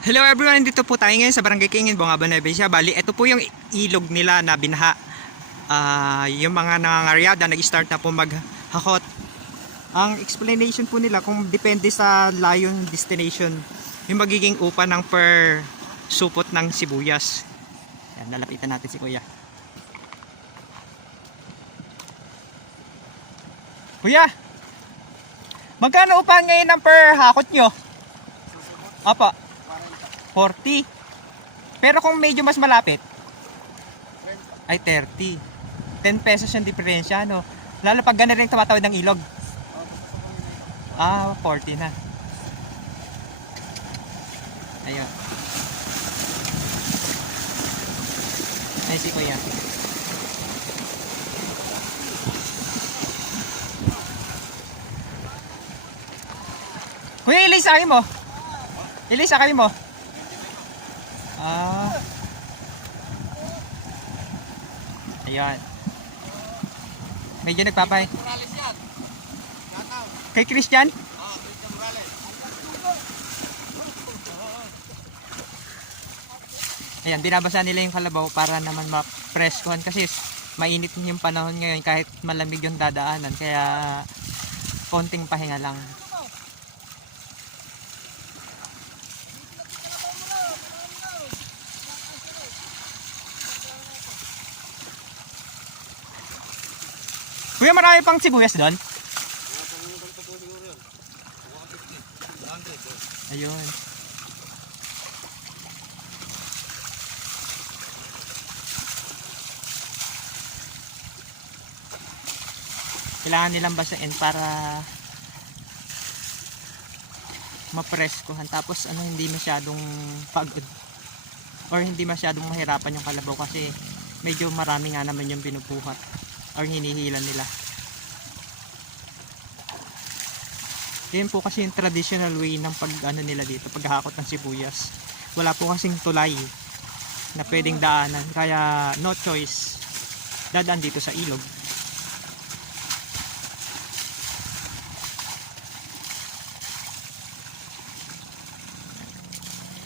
Hello everyone, dito po tayo ngayon sa Barangay Kaingin, Bungabon, Nueva Ecija. Bali, ito po yung ilog nila na binaha. Yung mga nangangaryada nag-start na po maghakot. Ang explanation po nila kung depende sa layon destination yung magiging upa ng per supot ng sibuyas. Yan, lalapitan natin si Kuya. Kuya, magkano upahan ngayon ng per hakot nyo? Apa? 40. Pero kung medyo mas malapit ay 30. 10 pesos yung diferensya, no? Lalo pag gano'n rin tumatawid ng ilog. 40 na. Ayun. Ay si Kuya. Kuya, ilis akin mo. Ilis akin mo. Ayan. Medyo nagpapay. Kay Christian? Ayan, binabasa nila yung kalabaw para naman ma-preskohan kasi mainit yung panahon ngayon kahit malamig yung dadaanan. Kaya konting pahinga lang. Kuya, marami pang sibuyas doon? Ayun. Kailangan nilang basain para mapreskohan. Tapos hindi masyadong pagod or hindi masyadong mahirapan yung kalabaw kasi medyo marami nga naman yung binubuhat or hinihilan nila. Yan po kasi yung traditional way ng nila dito, paghahakot ng sibuyas. Wala po kasing tulay na pwedeng daanan, kaya no choice, dadaan dito sa ilog.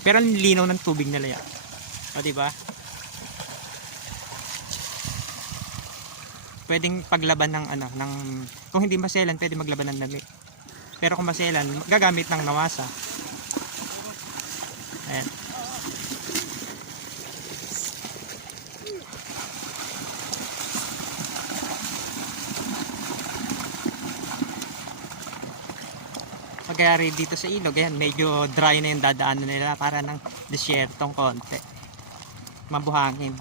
Pero ang linaw ng tubig nila yan. O diba? Pwedeng paglaban ng kung hindi maselan, pwede maglaban ng damit. Pero kung maselan, gagamit ng nawasa. Ayan. Pagkayari dito sa ilog, ayan, medyo dry na yung dadaanan nila para ng desyertong konti. Mabuhangin.